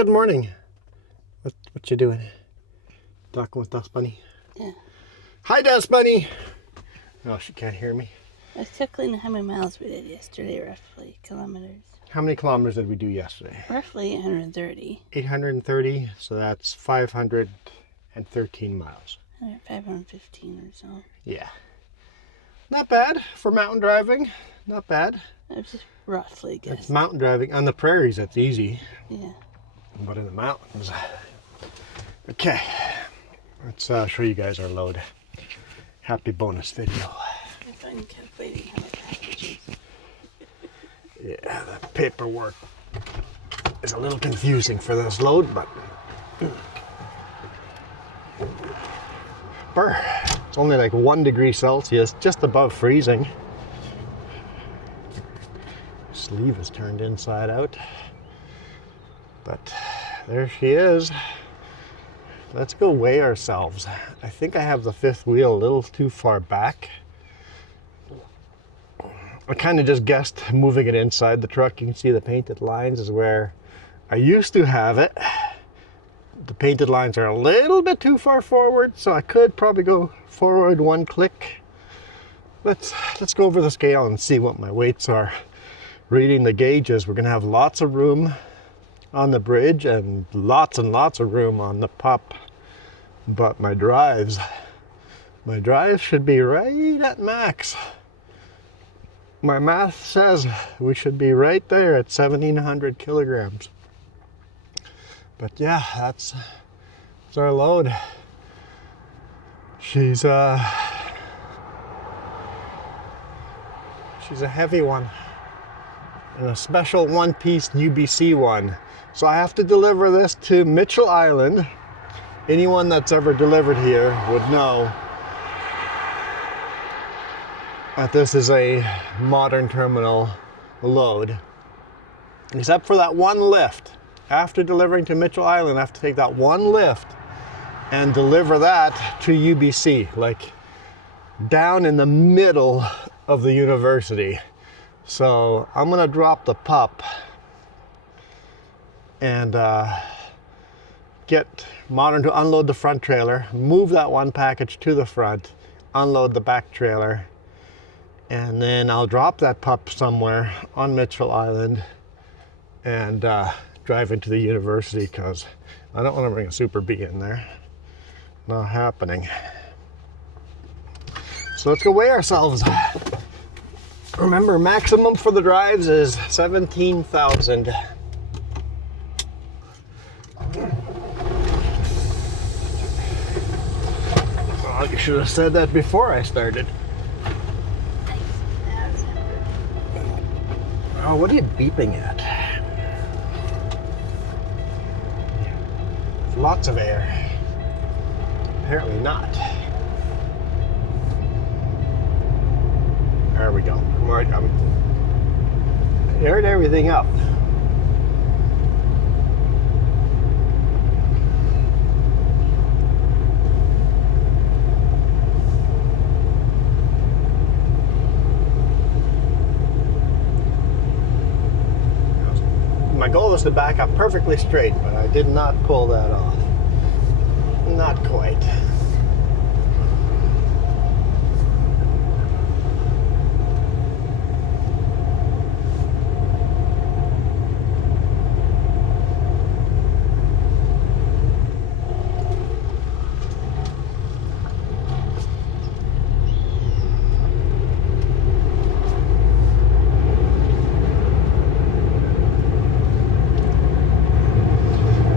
Good morning. What you doing? Talking with Dust Bunny? Yeah. Hi, Dust Bunny. Oh, she can't hear me. I was calculating how many miles we did yesterday, roughly, kilometers. How many kilometers did we do yesterday? Roughly 130. 830, so that's 513 miles. 515 or so. Yeah. Not bad for mountain driving. Not bad. I was just roughly guessing. It's mountain driving. On the prairies, that's easy. Yeah. But in the mountains. Okay. Let's show you guys our load. Happy bonus video. I'm calculating how many packages. Yeah, the paperwork is a little confusing for this load, but it's only like 1 degree Celsius, just above freezing. Sleeve is turned inside out, but there she is. Let's go weigh ourselves. I think I have the fifth wheel a little too far back. I kind of just guessed moving it inside the truck. You can see the painted lines is where I used to have it. The painted lines are a little bit too far forward, so I could probably go forward 1 click. Let's go over the scale and see what my weights are. Reading the gauges, we're gonna have lots of room on the bridge and lots of room on the pup. But my drives should be right at max. My math says we should be right there at 1,700 kilograms. But yeah, that's our load. She's a heavy one. And a special one-piece UBC one. So I have to deliver this to Mitchell Island. Anyone that's ever delivered here would know that this is a modern terminal load. Except for that one lift. After delivering to Mitchell Island, I have to take that one lift and deliver that to UBC, like down in the middle of the university. So I'm gonna drop the pup and get Modern to unload the front trailer, move that one package to the front, unload the back trailer, and then I'll drop that pup somewhere on Mitchell Island and drive into the university, because I don't want to bring a Super B in there. Not happening. So let's go weigh ourselves. Remember, maximum for the drives is 17,000. Oh, you should have said that before I started. Oh, what are you beeping at? Lots of air. Apparently not. There we go. I'm aired everything up. My goal was to back up perfectly straight, but I did not pull that off. Not quite.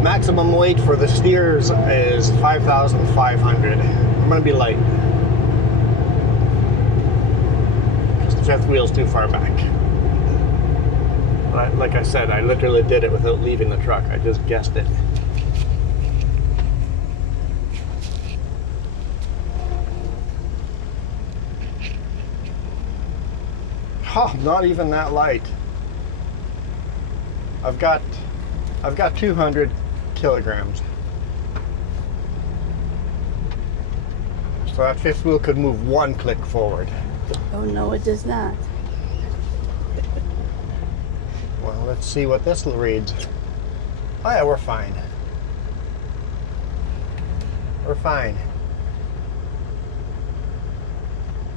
Maximum weight for the steers is 5,500. I'm gonna be light. Because the fifth wheel's too far back. But like I said, I literally did it without leaving the truck. I just guessed it. Oh, not even that light. I've got 200 kilograms. So that fifth wheel could move 1 click forward. Oh no, it does not. Well, let's see what this reads. Oh yeah, we're fine. We're fine.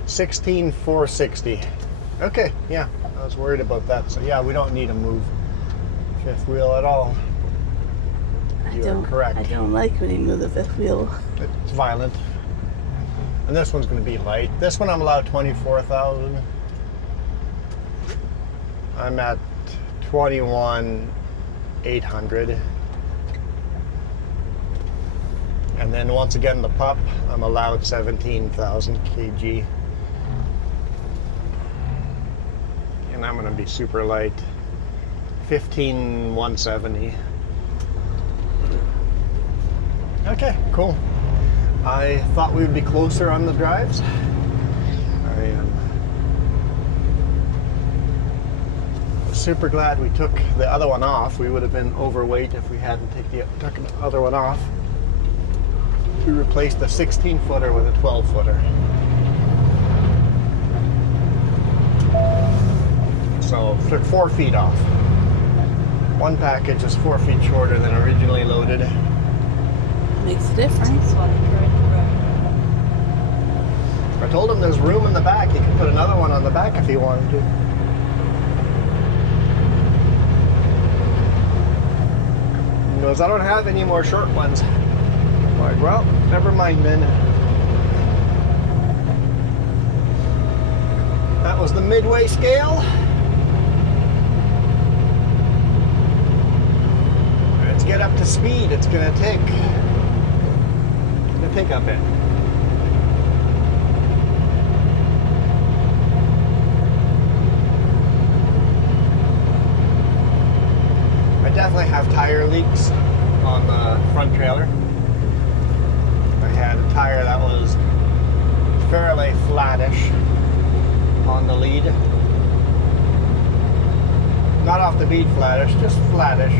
16,460. Okay, yeah, I was worried about that. So yeah, we don't need to move fifth wheel at all. You are correct. I don't like when you move the fifth wheel. It's violent. And this one's going to be light. This one I'm allowed 24,000. I'm at 21,800. And then once again the pup, I'm allowed 17,000 kg. And I'm going to be super light. 15,170. Okay, cool. I thought we would be closer on the drives. I am super glad we took the other one off. We would have been overweight if we hadn't taken the other one off. We replaced the 16-footer with a 12-footer. So took 4 feet off. One package is 4 feet shorter than originally loaded. Makes a difference. I told him there's room in the back. He could put another one on the back if he wanted to. He goes, I don't have any more short ones. I'm like, well, never mind then. That was the midway scale. Let's get up to speed. It's gonna take a bit. I definitely have tire leaks on the front trailer. I had a tire that was fairly flattish on the lead. Not off the bead flattish, just flattish.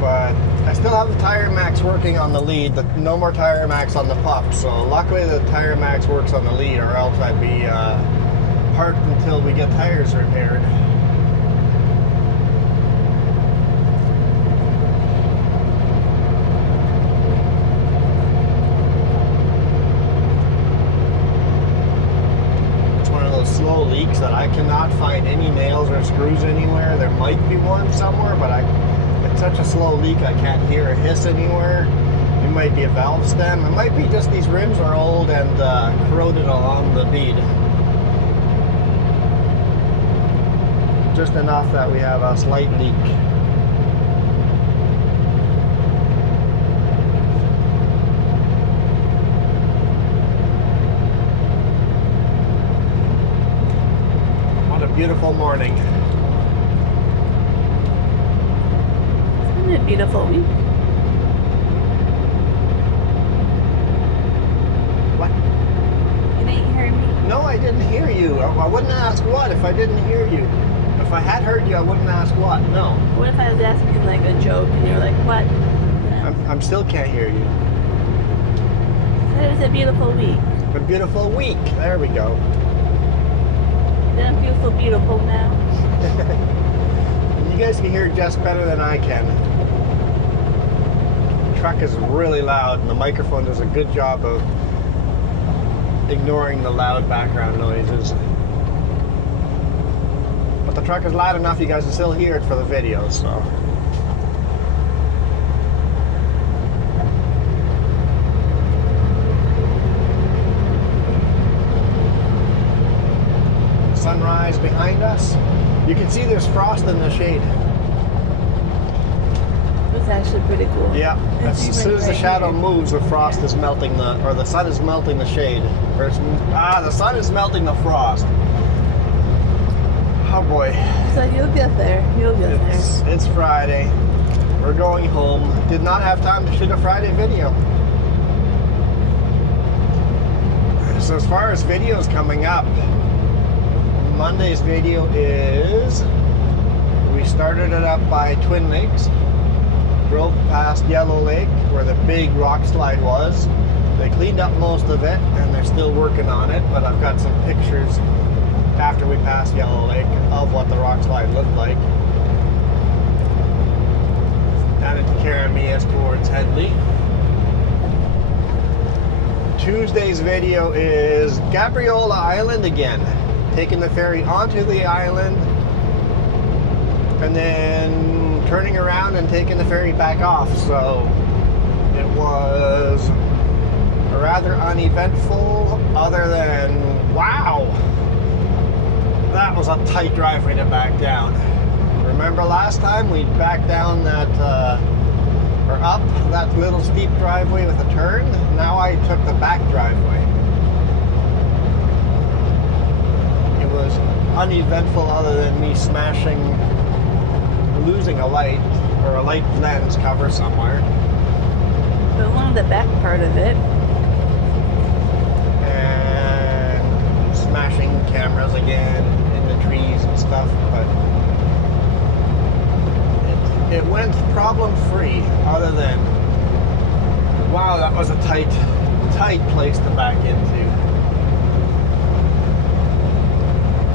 But I still have the Tire Max working on the lead, no more Tire Max on the pup. So luckily the Tire Max works on the lead, or else I'd be parked until we get tires repaired. It's one of those slow leaks that I cannot find any nails or screws anywhere. There might be one somewhere, but it's such a slow leak I can't hear a hiss anywhere. It might be a valve stem. It might be just these rims are old and corroded along the bead. Just enough that we have a slight leak. What a beautiful morning. Isn't it a beautiful week? What? You didn't hear me? No, I didn't hear you. I wouldn't ask what if I didn't hear you. If I had heard you, I wouldn't ask what. No. What if I was asking like a joke and you're like, what? I'm still can't hear you. It was a beautiful week. A beautiful week. There we go. Then I'm beautiful now. You guys can hear Jess better than I can. The truck is really loud and the microphone does a good job of ignoring the loud background noises. But the truck is loud enough you guys can still hear it for the video, so. Sunrise behind us. You can see there's frost in the shade. It's actually pretty cool. Yeah, as soon as the shadow moves, the frost is melting the sun is melting the shade. The sun is melting the frost. Oh boy. So you'll get there. You'll get there. It's Friday. We're going home. Did not have time to shoot a Friday video. So as far as videos coming up, Monday's video is, we started it up by Twin Lakes, drove past Yellow Lake where the big rock slide was. They cleaned up most of it and they're still working on it, but I've got some pictures after we passed Yellow Lake of what the rock slide looked like. Down into Caramias towards Headley. Tuesday's video is Gabriola Island again. Taking the ferry onto the island and then turning around and taking the ferry back off. So it was rather uneventful, other than, wow, that was a tight driveway to back down. Remember last time we backed down that, or up that little steep driveway with a turn? Now I took the back driveway. It was uneventful other than me losing a light, or a light lens cover somewhere. But along the back part of it. And smashing cameras again in the trees and stuff, but it went problem-free, other than, wow, that was a tight place to back into.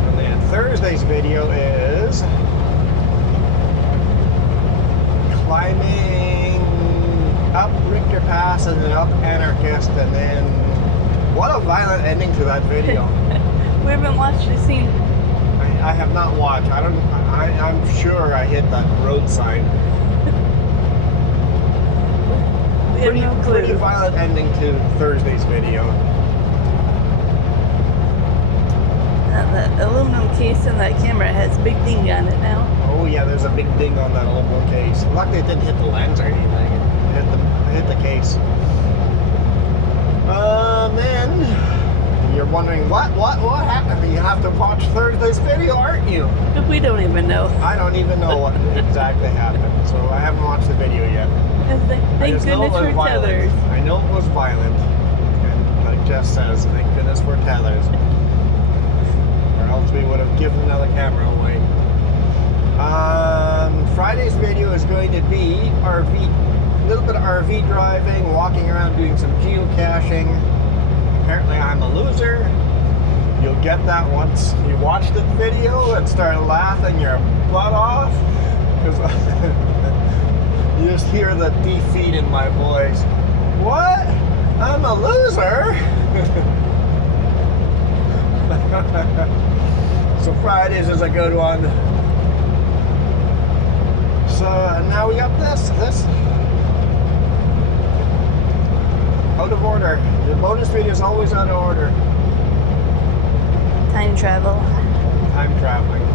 And then Thursday's video is climbing up Richter Pass and then up Anarchist, and then what a violent ending to that video. We haven't watched the scene. I have not watched. I'm sure I hit that road sign. We have no clue. Pretty violent ending to Thursday's video. The aluminum case in that camera has a big ding on it now. Oh yeah, there's a big ding on that aluminum case. Luckily it didn't hit the lens or anything. It hit the case. Then you're wondering what happened? You have to watch Thursday's video, aren't you? But we don't even know. I don't even know what exactly happened, so I haven't watched the video yet. Thank goodness for tethers. I know it was violent, and like Jess says, thank goodness for tethers, or else we would have given another camera away. Friday's video is going to be a little bit of RV driving, walking around doing some geocaching. Apparently I'm a loser. You'll get that once you watch the video and start laughing your butt off, because you just hear the defeat in my voice. What? I'm a loser? So Fridays is a good one. So now we got this out of order. The bonus video is always out of order. Time travel. Time traveling.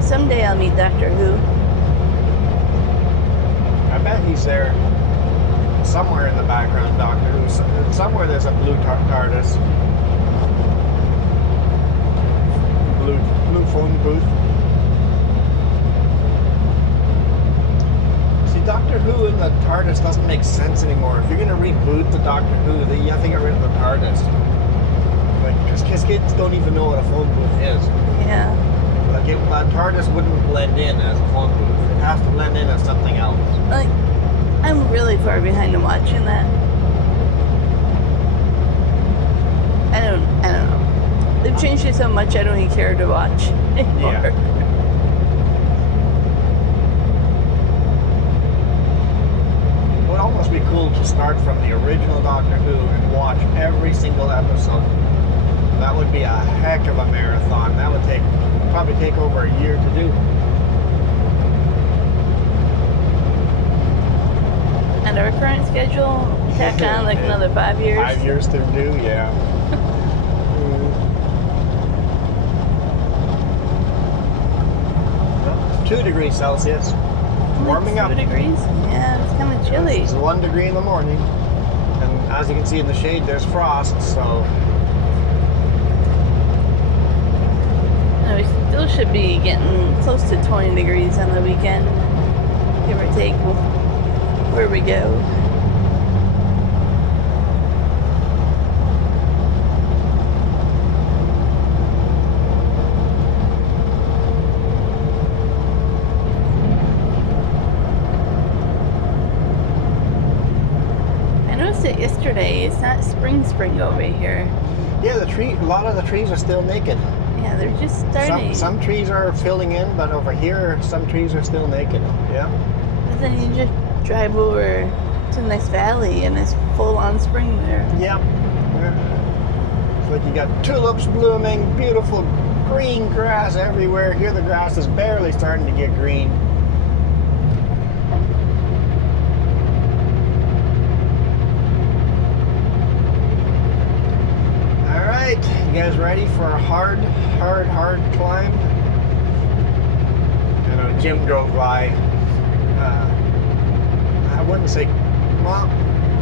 Someday I'll meet Doctor Who. I bet he's there somewhere in the background, Doctor Who. Somewhere there's a blue TARDIS. Blue phone booth. Doctor Who in the TARDIS doesn't make sense anymore. If you're going to reboot the Doctor Who, then you have to get rid of the TARDIS. Like, because kids don't even know what a phone booth is. Yeah. Like, that TARDIS wouldn't blend in as a phone booth. It has to blend in as something else. Like, I'm really far behind in watching that. I don't know. They've changed it so much I don't even care to watch anymore. Yeah. It would almost be cool to start from the original Doctor Who and watch every single episode. That would be a heck of a marathon. That would probably take over a year to do. And our current schedule, tack on like another 5 years. 5 years to do, yeah. 2 degrees Celsius. Warming up. 2 degrees? Yeah, it's kind of chilly. It's 1 degree in the morning. And as you can see in the shade, there's frost, so. And we still should be getting close to 20 degrees on the weekend, give or take where we go. Yesterday, it's not spring over here. Yeah, a lot of the trees are still naked. Yeah, they're just starting. Some trees are filling in, but over here, some trees are still naked. Yeah. But then you just drive over to the next valley and it's full on spring there. Yeah. It's like you got tulips blooming, beautiful green grass everywhere. Here the grass is barely starting to get green. All right, you guys ready for a hard climb? I know Jim drove by. I wouldn't say, well,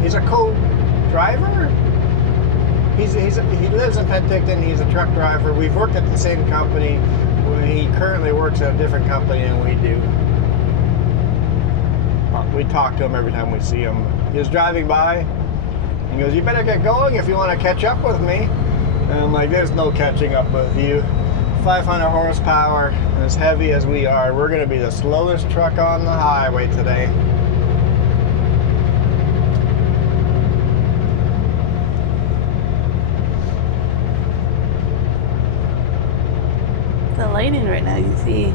he's a co-driver. He lives in Penticton. He's a truck driver. We've worked at the same company. He currently works at a different company than we do. We talk to him every time we see him. He was driving by. He goes, "You better get going if you want to catch up with me." And I'm like, "There's no catching up with you. 500 horsepower, and as heavy as we are, we're going to be the slowest truck on the highway today." The lighting right now, you see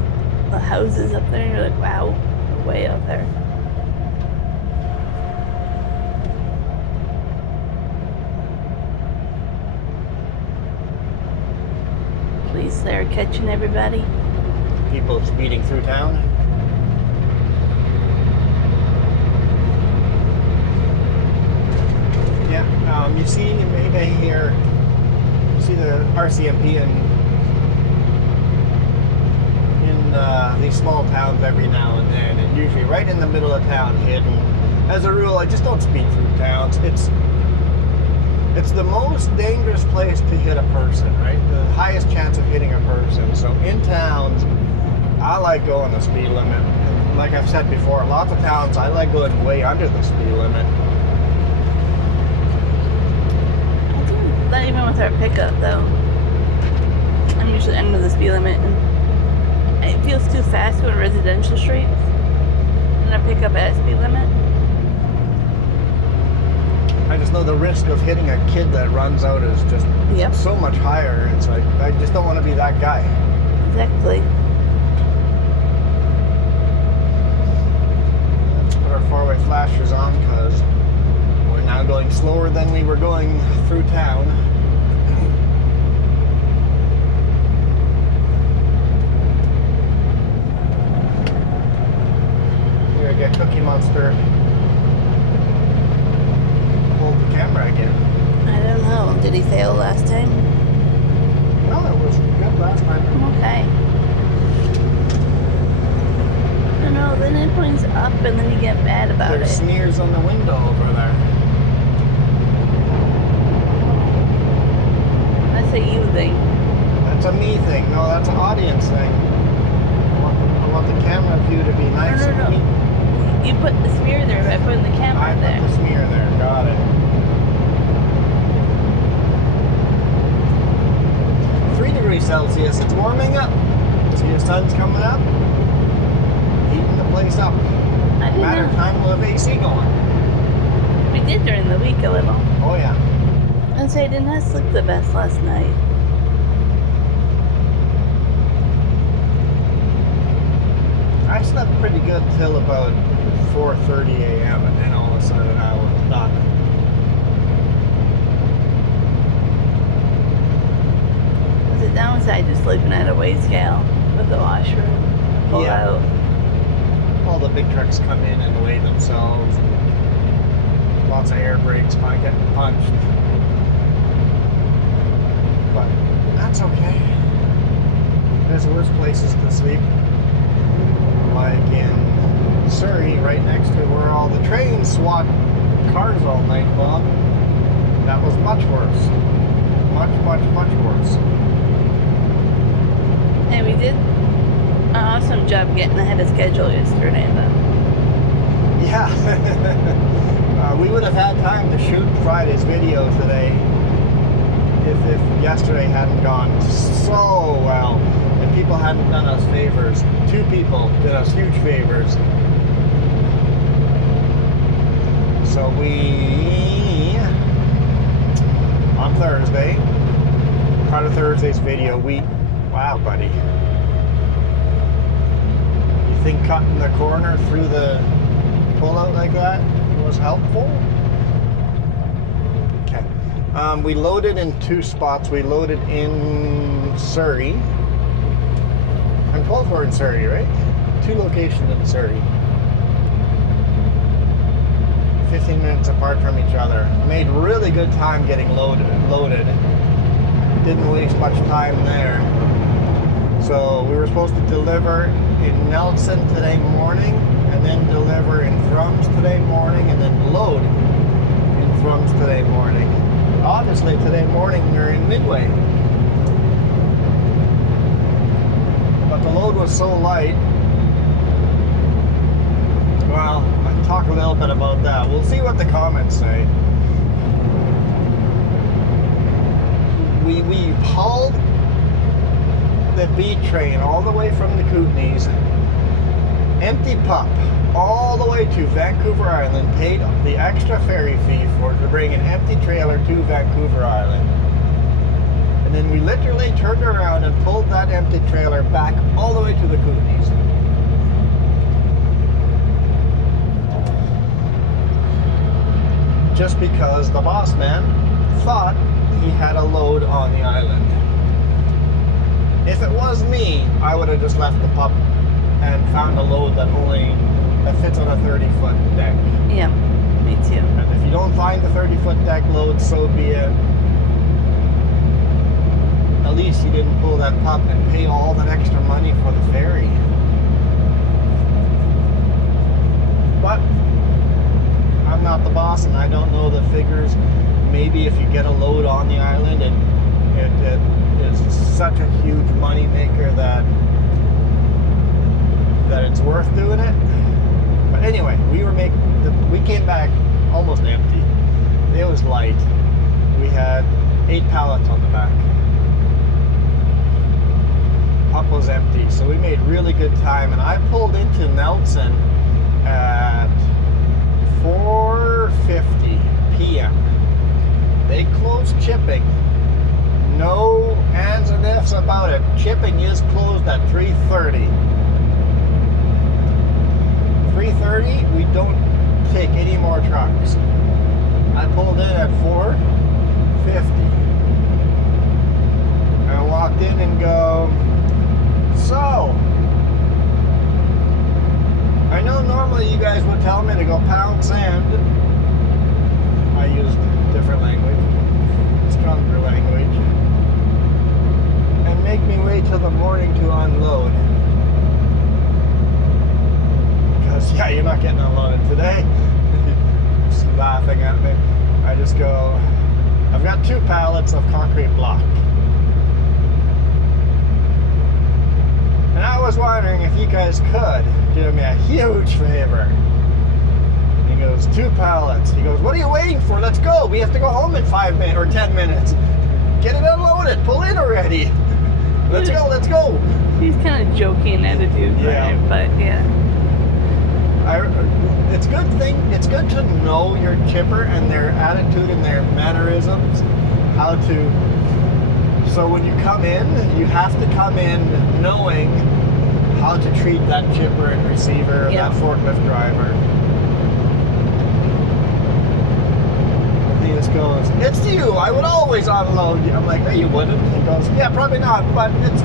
the houses up there, and you're like, wow, they're way out there. Police there catching everybody. People speeding through town. Yeah, you see maybe here, see the RCMP in these small towns every now and then, and usually right in the middle of town, hidden. As a rule, I just don't speed through towns. It's the most dangerous place to hit a person, right? The highest chance of hitting a person. So in towns, I like going the speed limit. And like I've said before, lots of towns, I like going way under the speed limit. I do not even with our pickup though. I'm usually under the speed limit, and it feels too fast going residential streets. And I pick up at a speed limit. I just know the risk of hitting a kid that runs out is just so much higher. It's like, I just don't want to be that guy. Exactly. Let's put our four-way flashers on because we're now going slower than we were going through town. Here I get Cookie Monster. Hold the camera again. I don't know. Did he fail last time? No, it was good last time. Okay. I don't know, then it points up and then you get mad about There's it. smears on the window over there. That's a you thing. That's a me thing. No, that's an audience thing. I want the camera view to be nice and neat. You put the smear there by putting the camera there. I put the smear there. Got it. 3 degrees Celsius. It's warming up. See the sun's coming up. Heating the place up. I didn't Matter of know. time, we'll have AC going. We did during the week a little. Oh yeah. And say I did not sleep the best last night. I slept pretty good till about 4:30 a.m. and then all of a sudden I was done. The downside to sleeping at a weigh scale with the washroom pulled out. All the big trucks come in and weigh themselves. Lots of air brakes might get punched. But that's okay. There's worse places to sleep. Like in Surrey, right next to where all the trains swat cars all night long. That was much worse. Much worse. And we did an awesome job getting ahead of schedule yesterday, though. Yeah. We would have had time to shoot Friday's video today if yesterday hadn't gone so well and people hadn't done us favors. 2 people did us huge favors. So on Thursday. Part of Thursday's video, wow, buddy. You think cutting the corner through the pullout like that was helpful? Okay. We loaded in 2 spots. We loaded in Surrey. I'm told we're in Surrey, right? 2 locations in Surrey. 15 minutes apart from each other. Made really good time getting loaded. Didn't waste much time there. So we were supposed to deliver in Nelson today morning, and then deliver in Thrums today morning, and then load in Thrums today morning. Obviously today morning we're in Midway. But the load was so light. Well, I'll talk a little bit about that. We'll see what the comments say. We hauled the B train all the way from the Kootenays, empty pup, all the way to Vancouver Island, paid the extra ferry fee to bring an empty trailer to Vancouver Island. And then we literally turned around and pulled that empty trailer back all the way to the Kootenays. Just because the boss man thought he had a load on the island. If it was me, I would have just left the pup and found a load that fits on a 30-foot deck. Yeah, me too. And if you don't find the 30-foot deck load, so be it. At least you didn't pull that pup and pay all that extra money for the ferry. But I'm not the boss, and I don't know the figures. Maybe if you get a load on the island, it is such a huge money maker that it's worth doing it. But anyway, we came back almost empty. It was light. We had 8 pallets on the back. Pup was empty, so we made really good time. And I pulled into Nelson at 4:50 p.m. They closed chipping. No ands and ifs about it. Chipping is closed at 3:30. 3:30, we don't take any more trucks. I pulled in at 4:50. I walked in and go, so, I know normally you guys would tell me to go pound sand. I used different language, stronger language, and make me wait till the morning to unload. Because, yeah, you're not getting unloaded today. Just laughing at me. I just go, I've got 2 pallets of concrete block. And I was wondering if you guys could do me a huge favor. He goes, 2 pallets. He goes, what are you waiting for? Let's go. We have to go home in 5 minutes or 10 minutes. Get it unloaded. Pull in already. Let's go. Let's go. He's kind of joking attitude, yeah. Right? But yeah. It's good to know your chipper and their attitude and their mannerisms. So when you come in, you have to come in knowing how to treat that chipper and receiver, or that forklift driver. He just goes, it's you, I would always unload you. I'm like, no, you wouldn't. He goes, yeah, probably not, but it's...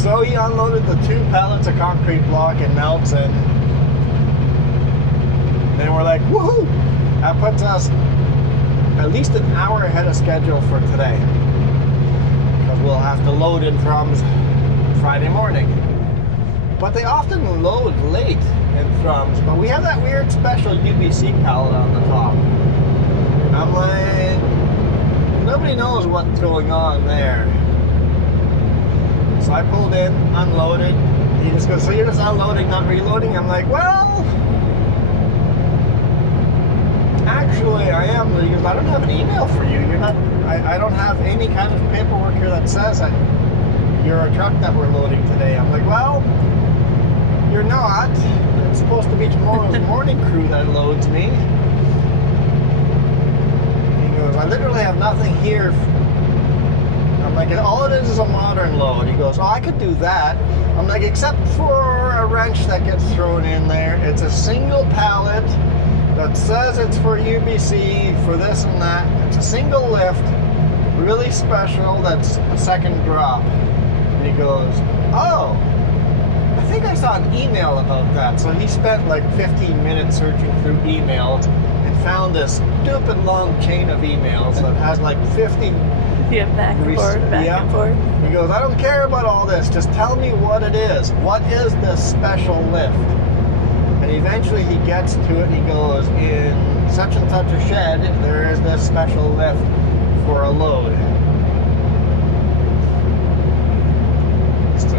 So he unloaded the 2 pallets of concrete block in Nelson. Then we're like, woohoo! That puts us at least an hour ahead of schedule for today. Because we'll have to load in Thrums Friday morning. But they often load late in Thrums. But we have that weird special UBC pallet on the top. I'm like, nobody knows what's going on there. So I pulled in, unloaded. He just goes, so you're just unloading, not reloading? I'm like, well, actually I am. He goes, I don't have an email for you. You're not, I don't have any kind of paperwork here that says that you're a truck that we're loading today. I'm like, well, you're not. It's supposed to be tomorrow's morning crew that loads me. nothing here. I'm like, all it is a modern load. He goes, oh, I could do that. I'm like, except for a wrench that gets thrown in there. It's a single pallet that says it's for UBC, for this and that. It's a single lift, really special, that's a second drop. And he goes, oh, I think I saw an email about that. So he spent like 15 minutes searching through emails and found this stupid long chain of emails that has like 50. Yeah, back and forth, back and forth. He goes, I don't care about all this. Just tell me what it is. What is this special lift? And eventually he gets to it. He goes, in such and such a shed, there is this special lift for a load. So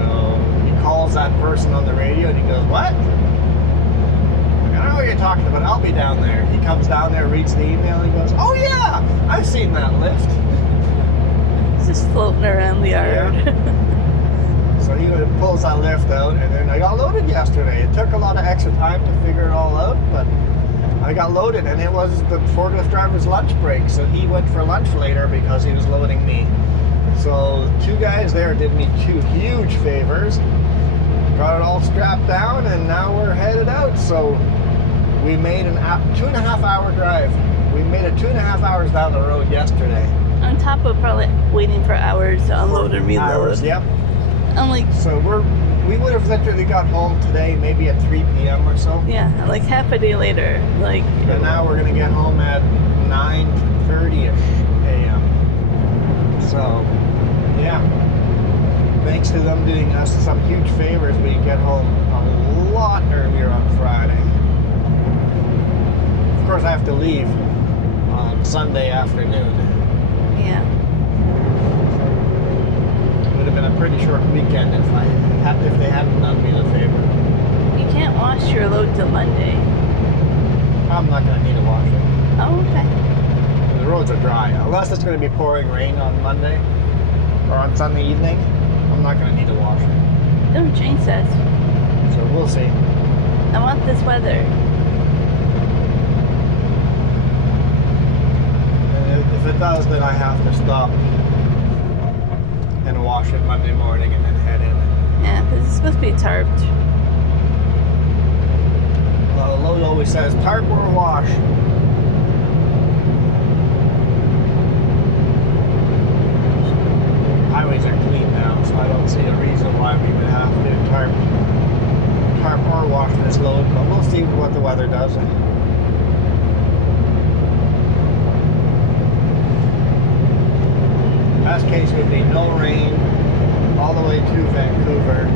he calls that person on the radio and he goes, what? I don't know what you're talking about. I'll be down there. He comes down there, reads the email, and he goes, oh yeah, I've seen that lift. It's just floating around the yard. Yeah. So he pulls that lift out, and then I got loaded yesterday. It took a lot of extra time to figure it all out, but I got loaded, and it was the forklift driver's lunch break, so he went for lunch later because he was loading me. So 2 guys there did me 2 huge favors. Got it all strapped down, and now we're headed out. So we made an 2.5 hour drive. We made it 2.5 hours down the road yesterday. On top of probably waiting for hours to unload and reload. Hours, yep. I'm like, so we would have literally got home today maybe at 3 p.m. or so. yeah, like half a day later. Like, And now we're gonna get home at 9:30ish a.m. So yeah, thanks to them doing us some huge favors, we get home a lot earlier on Friday. Of course, I have to leave on Sunday afternoon. yeah. Would have been a pretty short weekend if they hadn't done me the favor. You can't wash your load till Monday. I'm not gonna need to wash it. Oh, okay. The roads are dry. Unless it's gonna be pouring rain on Monday or on Sunday evening, I'm not gonna need to wash it. Don't jinx us. So we'll see. I want this weather. And if it does, then I have to stop and wash it Monday morning and then head in. Yeah, because it's supposed to be tarped. Well, the load always says tarp or wash. Highways are clean now, so I don't see a reason why we would have to tarp or wash this load, but we'll see what the weather does. Best case would be no rain all the way to Vancouver,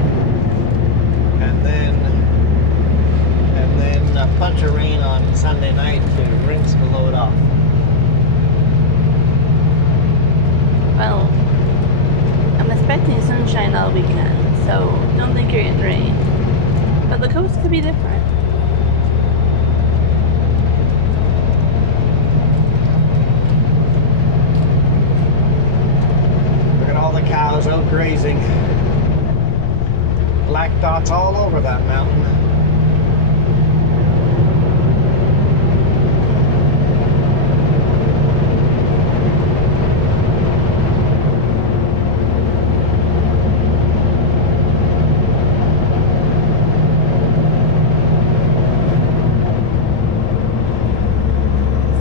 and then a bunch of rain on Sunday night to rinse the load off. Well, I'm expecting sunshine all weekend, so don't think you're getting rain. But the coast could be different. Look at all the cows out grazing. Black dots all over that mountain.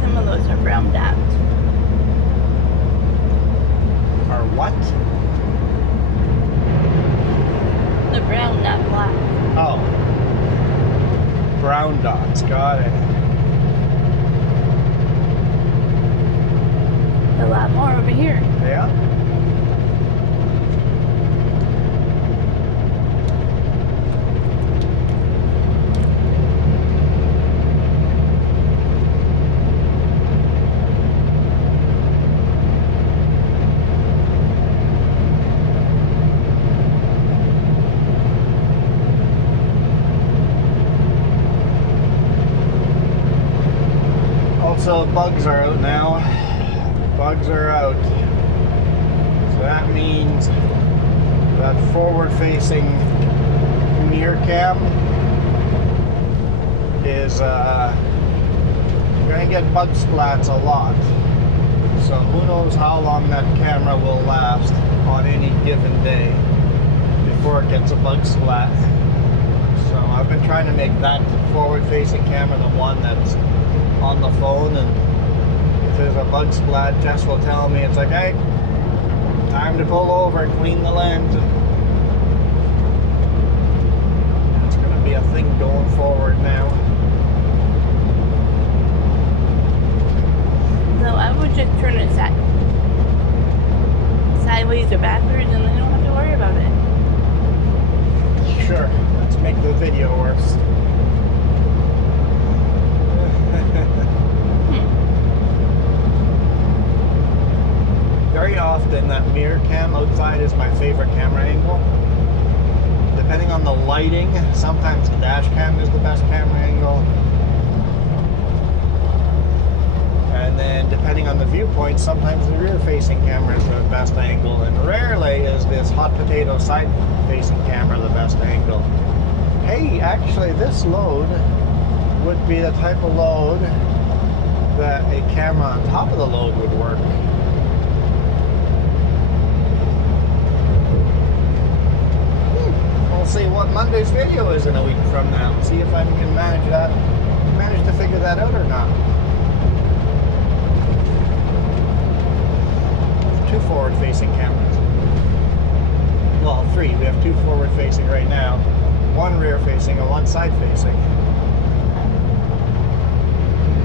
Some of those are browned out. Or what? They're brown, not black. Oh. Brown dots, got it. A lot more over here. Yeah. So bugs are out now. Bugs are out. So that means that forward-facing mirror cam is going to get bug splats a lot. So who knows how long that camera will last on any given day before it gets a bug splat. So I've been trying to make that forward-facing camera the one that's on the phone, and if there's a bug splat, Jess will tell me, it's like, hey, time to pull over and clean the lens. It's going to be a thing going forward now. So I would just turn it sideways or backwards, and then you don't have to worry about it. Sure, let's make the video worse. Very often that mirror cam outside is my favorite camera angle. Depending on the lighting, sometimes the dash cam is the best camera angle. And then depending on the viewpoint, sometimes the rear-facing camera is the best angle, and rarely is this hot potato side-facing camera the best angle. Hey, actually this load would be the type of load that a camera on top of the load would work. We'll see what Monday's video is in a week from now. See if I can manage to figure that out or not. 2 forward-facing cameras. Well, 3. We have 2 forward-facing right now. 1 rear-facing and 1 side-facing.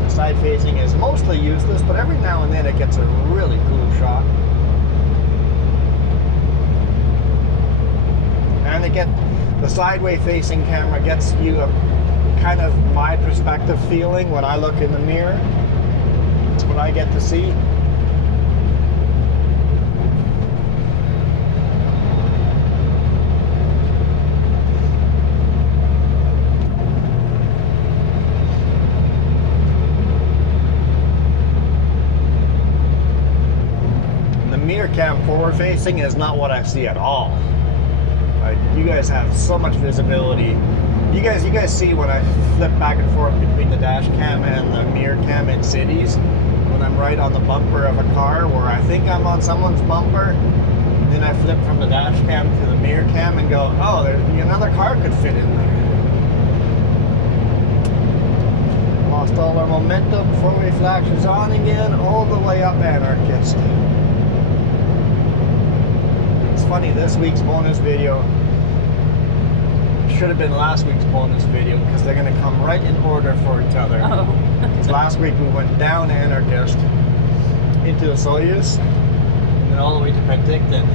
The side-facing is mostly useless, but every now and then it gets a really cool shot. And the sideway-facing camera gets you a kind of my perspective feeling when I look in the mirror. That's what I get to see. Mirror cam forward facing is not what I see at all. You guys have so much visibility. You guys see when I flip back and forth between the dash cam and the mirror cam in cities, when I'm right on the bumper of a car where I think I'm on someone's bumper, and then I flip from the dash cam to the mirror cam and go, oh, another car could fit in there. Lost all our momentum, 4-way flashers on again, all the way up Anarchist. Funny, this week's bonus video should have been last week's bonus video because they're going to come right in order for each other. Oh. Last week we went down Anarchist into the Soyuz and then all the way to Penticton.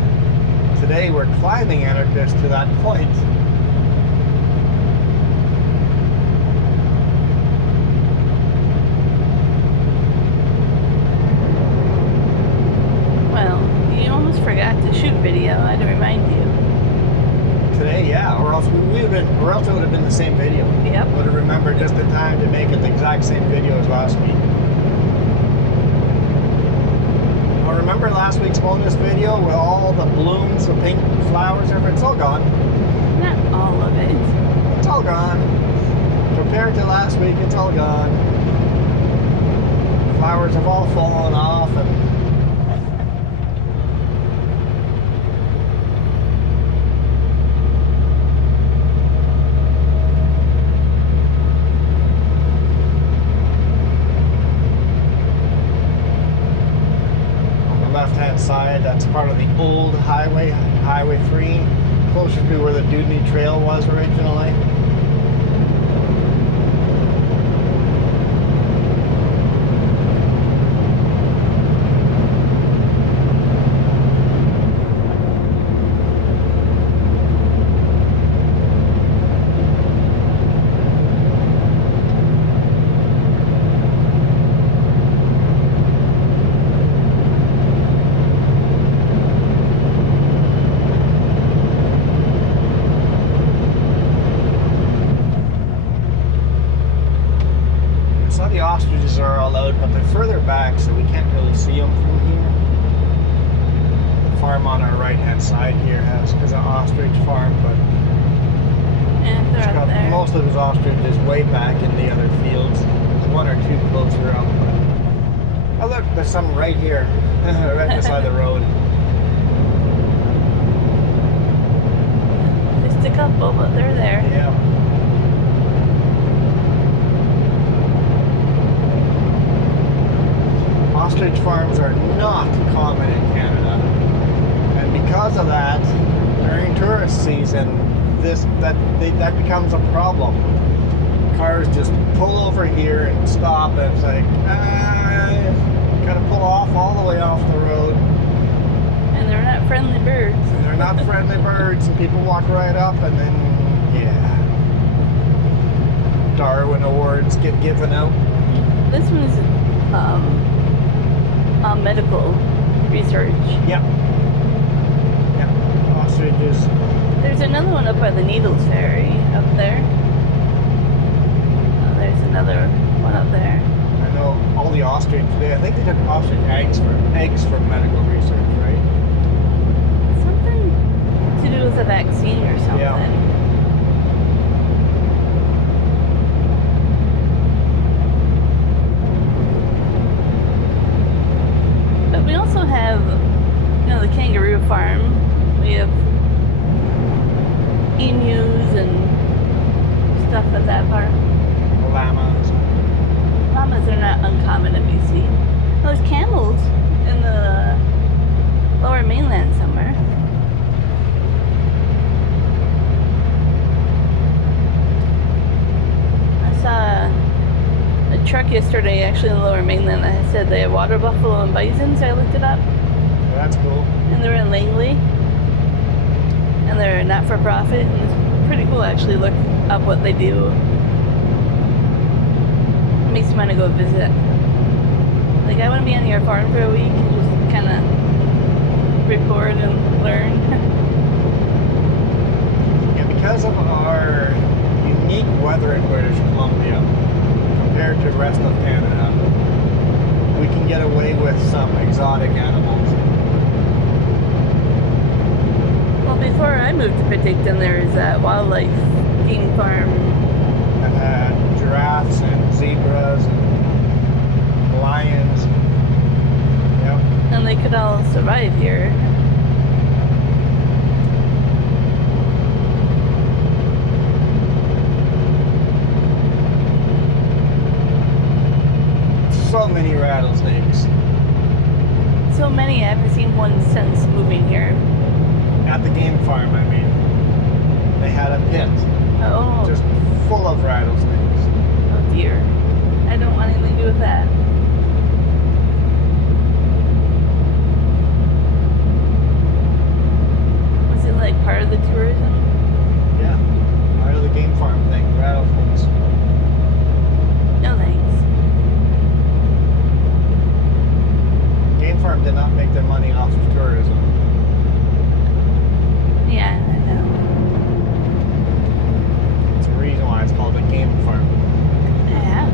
Today we're climbing Anarchist to that point. Forgot to shoot video. I had to remind you. Today, yeah, or else it would have been the same video. Yep. Would have remembered just in time to make it the exact same video as last week. Well, remember last week's bonus video with all the blooms, the pink flowers, everything? It's all gone. Not all of it. It's all gone. Compared to last week, it's all gone. Flowers have all fallen off and left-hand side, that's part of the old highway, Highway 3, closer to where the Dudney Trail was originally. The ostriches are all out, but they're further back, so we can't really see them from here. The farm on our right-hand side here has an ostrich farm, but And they're up there. most of his ostriches way back in the other fields. There's 1 or 2 closer up. But, oh look, there's some right here, right beside the road. Just a couple, but they're there. Yeah. Ostrich farms are not common in Canada, and because of that, during tourist season, that becomes a problem. Cars just pull over here and stop, and it's like, gotta pull off all the way off the road. And they're not friendly birds. And they're not friendly birds, and people walk right up, and then, yeah. Darwin Awards get given out. This one's medical research. Yep. Yep. Ostriches. There's another one up by the Needles Ferry up there. There's another one up there. I know all the ostrich. I think they took ostrich eggs for medical research, right? Something to do with a vaccine or something. Yeah. But we also have, the kangaroo farm. We have emus and stuff at that farm. Llamas. Llamas are not uncommon in BC. There's camels in the lower mainland somewhere. I saw a truck yesterday actually in the lower mainland that said they had water buffalo and bison, so I looked it up. That's cool. And they're in Langley. And they're not for profit. And it's pretty cool actually look up what they do. It makes me want to go visit. Like, I want to be on your farm for a week and just kind of record and learn. Yeah, because of our unique weather in British Columbia compared to the rest of Canada, we can get away with some exotic animals. Well, before I moved to Penticton, there was that wildlife game farm. That had giraffes and zebras and lions. Yep. And they could all survive here. So many rattlesnakes. So many, I haven't seen one since moving here. At the game farm, I mean. They had a pit Oh, just full of rattlesnakes. oh dear. I don't want anything to do with that. Was it like part of the tourism? Yeah. Part of the game farm thing, rattlesnakes. No thanks. Game farm did not make their money off of tourism. Yeah, I know. It's a reason why it's called a game farm. Yeah.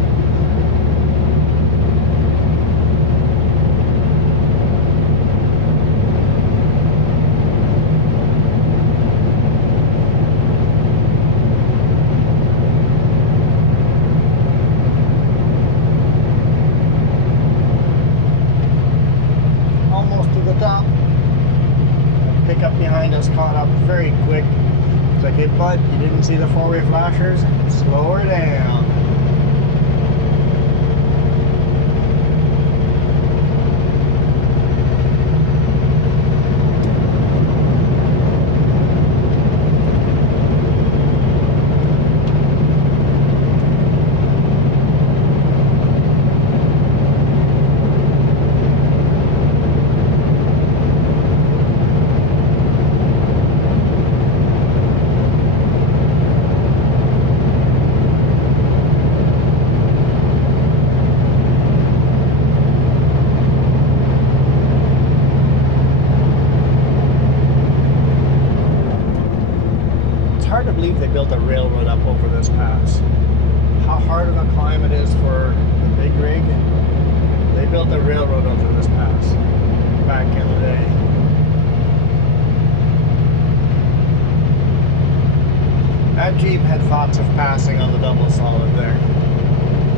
Almost to the top. Pickup behind us caught up very quick. It's like, hey bud, you didn't see the four-way flashers? Slow her down. Hard to believe they built a railroad up over this pass. How hard of a climb it is for the big rig. They built a railroad over this pass back in the day. That Jeep had thoughts of passing on the double solid there.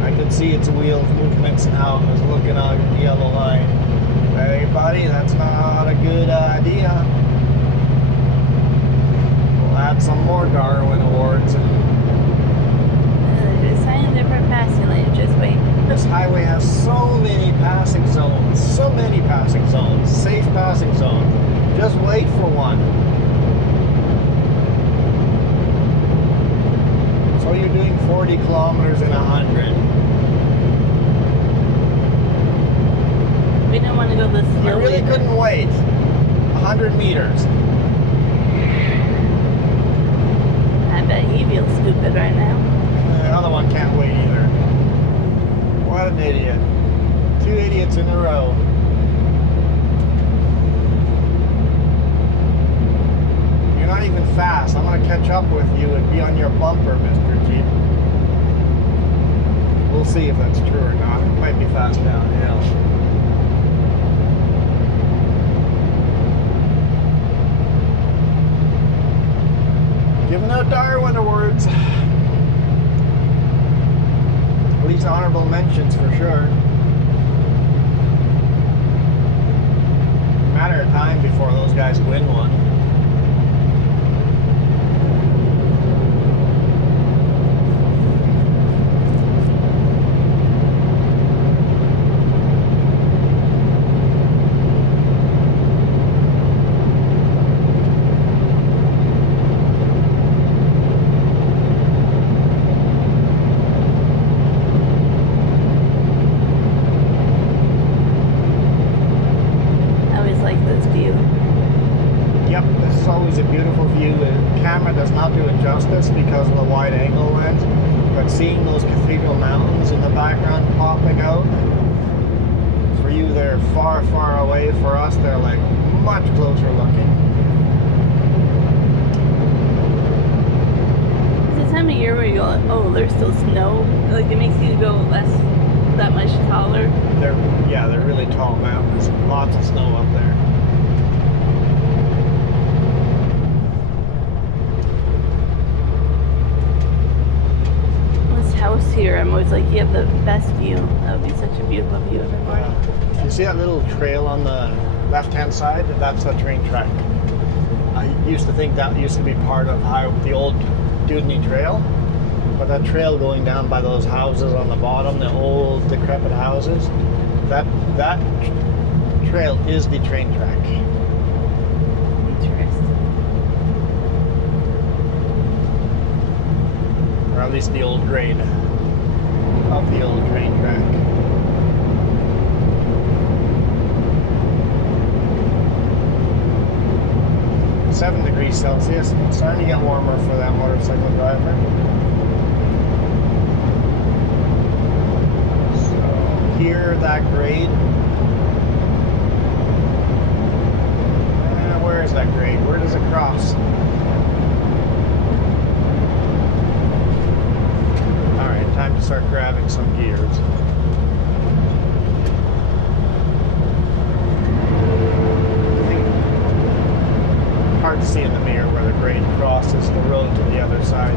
I could see its wheels movements and how it was looking on the yellow line. Hey buddy, that's not a good idea. We'll add some more Darwin Awards. Just sign there for passing lane, just wait. This highway has so many passing zones, safe passing zones. Just wait for one. So you're doing 40 kilometers in 100. We don't want to go this I slow. really couldn't wait. 100 meters. I bet he feels stupid right now. The other one can't wait either. What an idiot. 2 idiots in a row. You're not even fast. I'm going to catch up with you and be on your bumper, Mr. Jeep. We'll see if that's true or not. It might be fast downhill. Giving out Darwin Awards. At least honorable mentions for sure. Matter of time before those guys win one. Always a beautiful view. The camera does not do it justice because of the wide angle lens, but seeing those cathedral mountains in the background popping out, for you they're far, far away. For us they're like much closer looking. It's the time of year where you go, oh, there's still snow. Like it makes you go that much taller. They're really tall mountains. Lots of snow up there. House here, I'm always like, you have the best view. That would be such a beautiful view in the morning. You see that little trail on the left-hand side? That's a train track. I used to think that used to be part of the old Dudney Trail, but that trail going down by those houses on the bottom, the old decrepit houses, that trail is the train track. Or at least the old grade of the old train track. (7 degrees Celsius. It's starting to get warmer for that motorcycle driver. So here, that grade. Where is that grade? Where does it cross? Time to start grabbing some gears. Hard to see in the mirror where the grade crosses the road to the other side.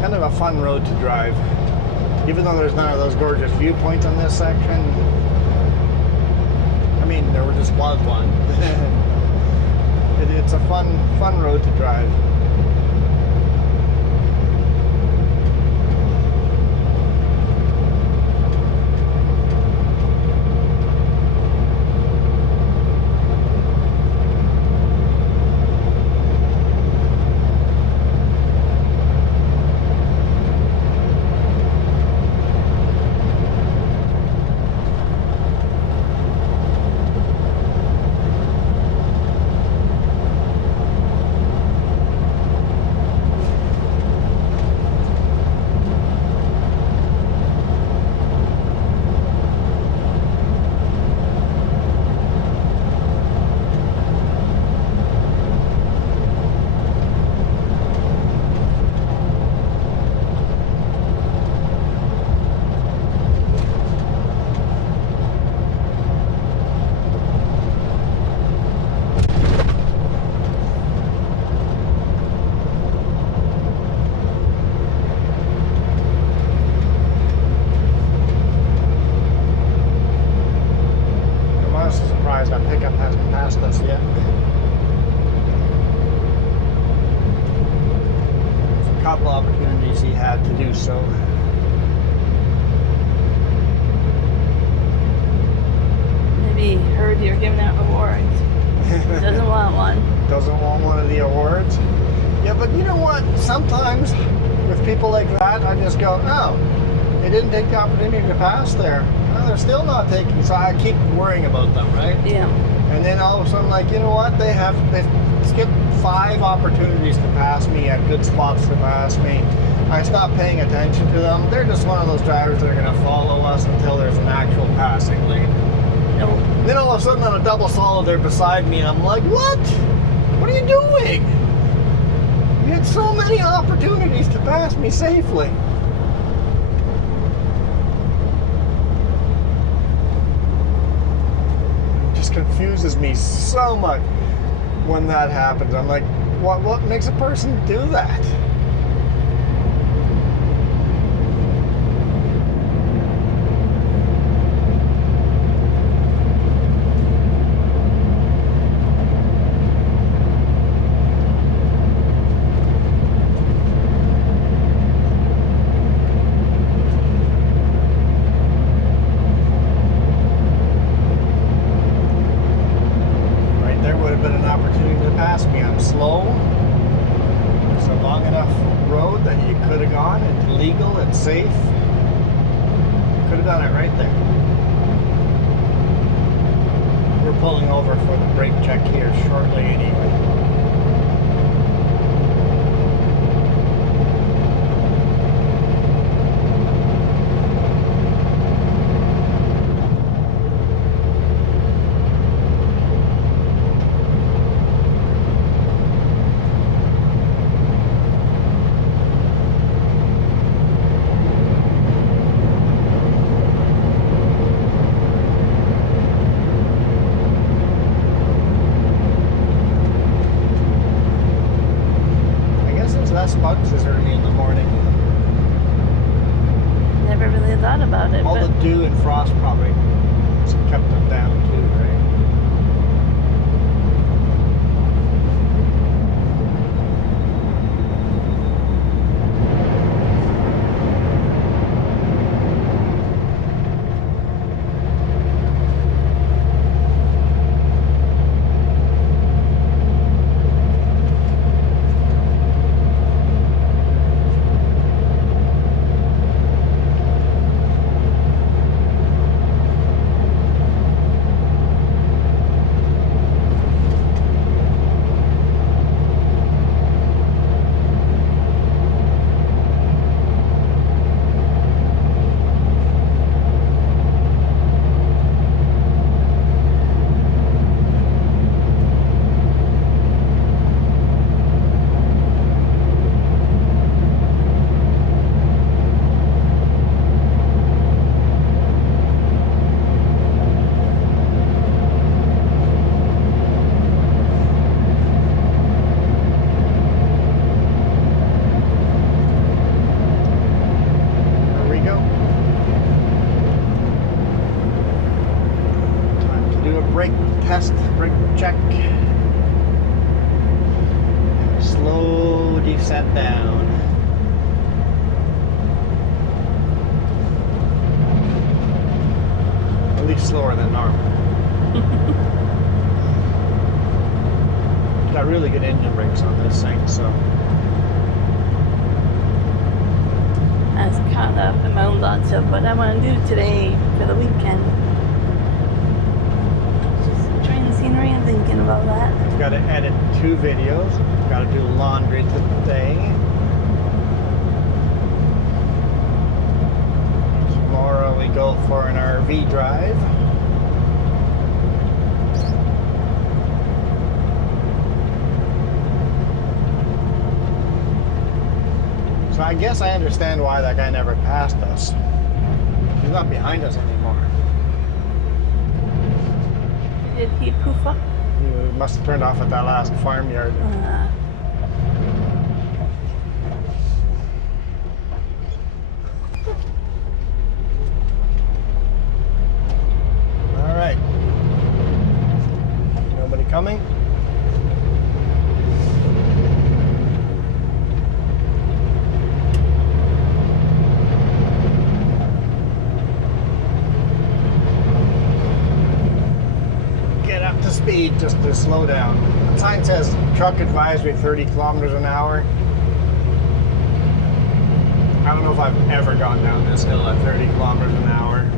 Kind of a fun road to drive, even though there's none of those gorgeous viewpoints on this section. I mean, there just was one. It's a fun road to drive. couple opportunities he had to do so. Maybe he heard you were giving out awards. Doesn't want one. Doesn't want one of the awards. Yeah, but you know what? Sometimes with people like that, I just go, oh, they didn't take the opportunity to pass there. Well, they're still not taking, so I keep worrying about them, right? Yeah. And then all of a sudden, like, you know what? They've skipped 5 opportunities to pass me at good spots to pass me. I stop paying attention to them. They're just one of those drivers that are going to follow us until there's an actual passing lane. No. And then all of a sudden on a double solid, they're beside me, and I'm like, what? What are you doing? You had so many opportunities to pass me safely. It just confuses me so much when that happens. I'm like, what makes a person do that? Safe. Could have done it right there. We're pulling over for the brake check here shortly anyway. Bugs is early in the morning. Never really thought about it. All the dew and frost probably kept them down too, right? Brake check. Slow descent down. At least slower than normal. Got really good engine brakes on this thing, so. I was caught up and moaned on to what I want to do today for the weekend. Scenery and thinking about that. I've got to edit 2 videos. I've got to do laundry today. Tomorrow we go for an RV drive. So I guess I understand why that guy never passed us. He's not behind us anymore. Did he poof up? He must have turned off at that last farmyard. All right. Nobody coming? just to slow down. The sign says truck advisory 30 kilometers an hour. I don't know if I've ever gone down this hill at 30 kilometers an hour.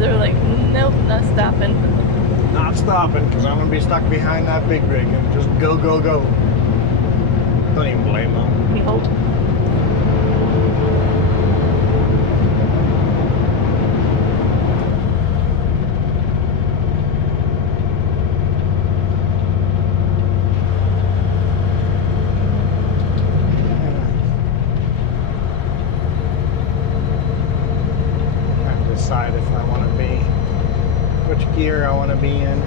They're like, nope, not stopping. Not stopping, because I'm going to be stuck behind that big rig and just go, go, go. Don't even blame them. We hope. Decide if I want to be, which gear I want to be in.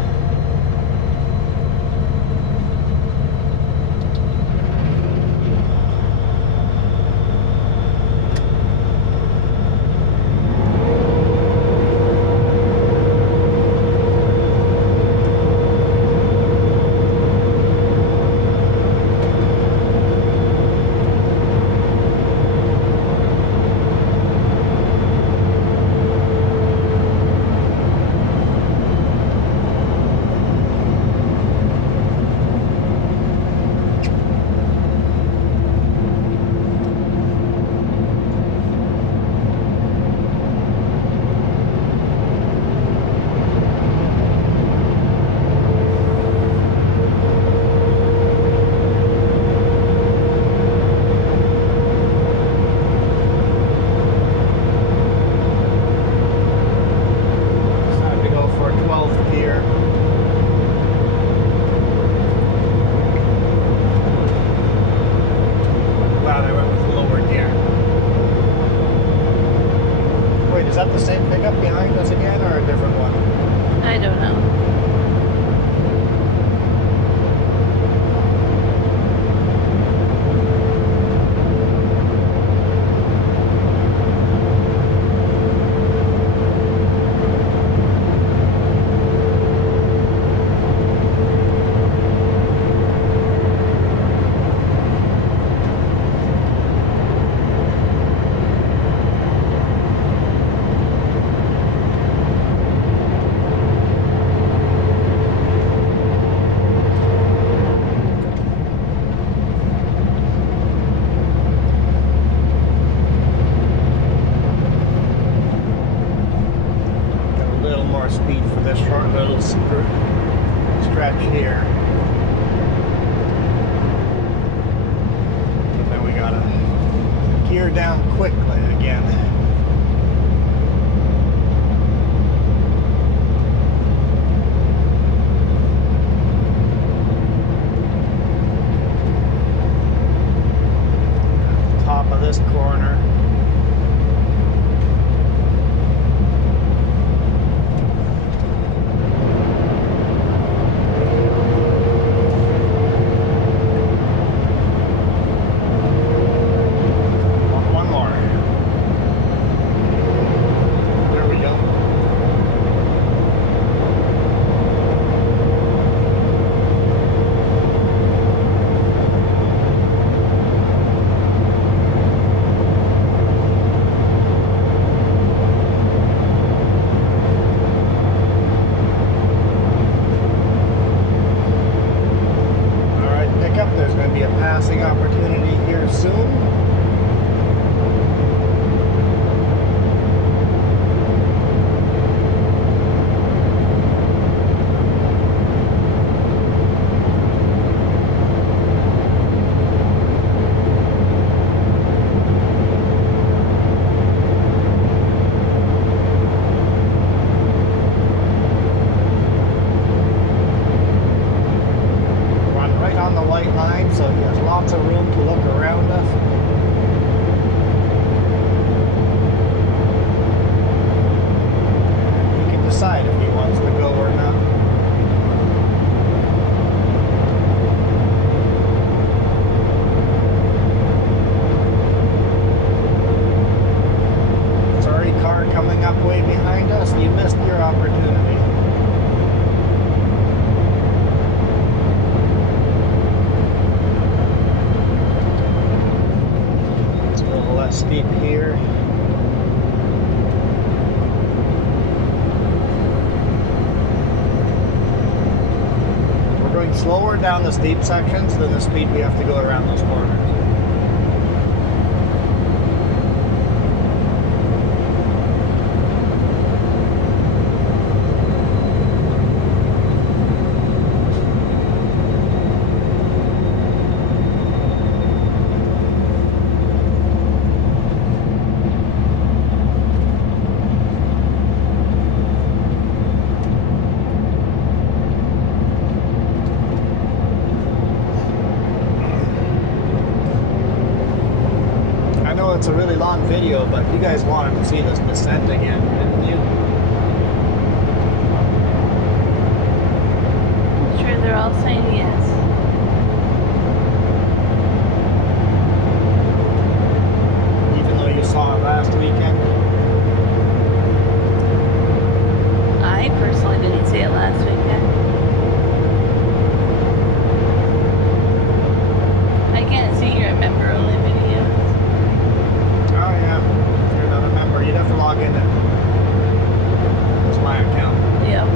Is that the same pickup behind us again, or a different one? I don't know. Speed for this short little stretch here. And then we gotta gear down quickly again. Top of this corner. slower down the steep sections than the speed we have to go around those corners. It's a really long video, but you guys wanted to see this descent again, didn't you? I'm sure they're all saying yes. Even though you saw it last weekend? I personally didn't see it last weekend. I can't see your member-only videos. Oh yeah, if you're not a member, you'd have to log in. It's my account. Yep.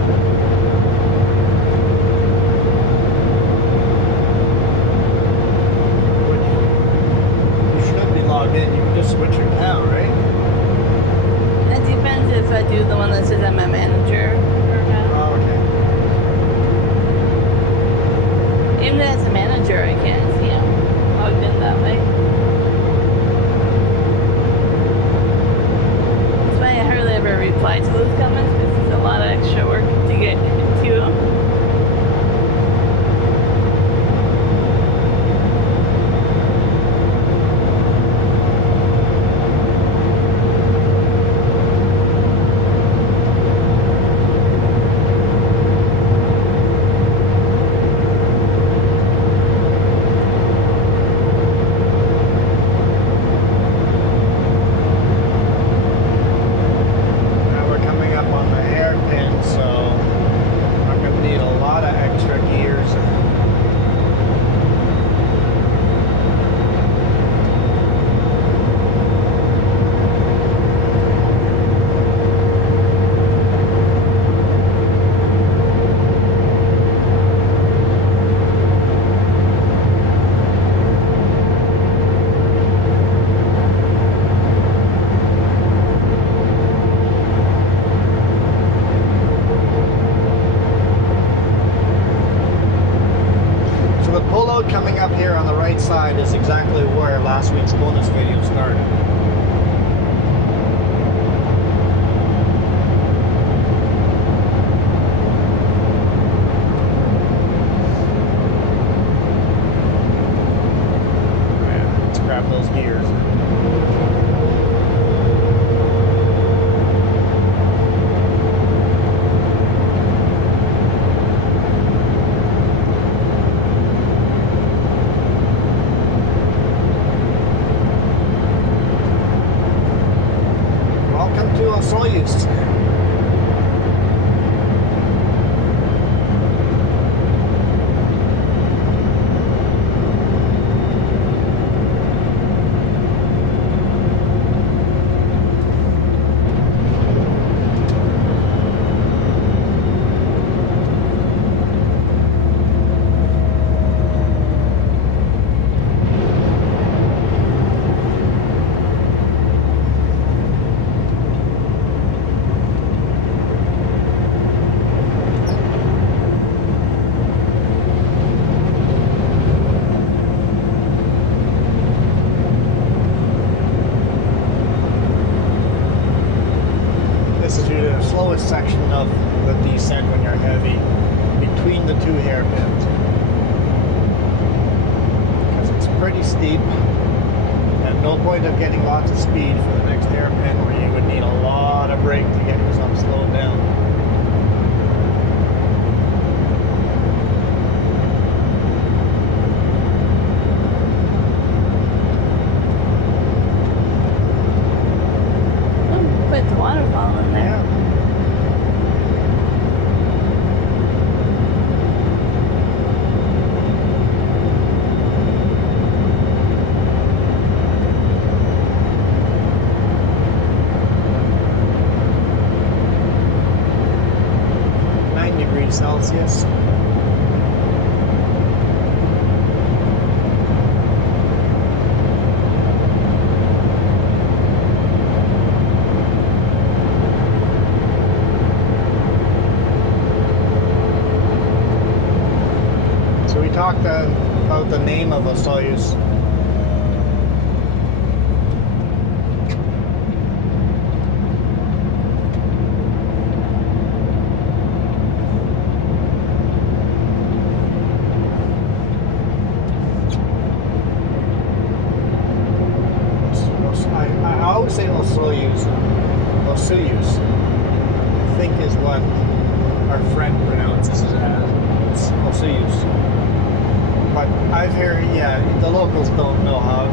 You should be logged in. You can just switch your account, right? It depends if I do the one that says I'm a manager or not. Oh, okay. Even as a manager, I can't see him logged in that way. That's why I hardly ever reply to those comments because it's a lot of extra work to get to them. Now we're coming up on the hairpin, so I'm going to need a lot of extra gears. So the pullout coming up here on the right side is exactly where last week's bonus video started. Yeah, let's grab those gears. Welcome to Soyuz. This is usually the slowest section of the descent when you're heavy, between the two hairpins. Because it's pretty steep, and no point of getting lots of speed for the next hairpin where you would need a lot of brake to get yourself slowed down. Put the waterfall in there. Yeah. Celsius. talk about the name of a Soyuz. I always say Soyuz. Soyuz, I think, is what our friend pronounces it as. Soyuz. But I've heard, yeah, the locals don't know how.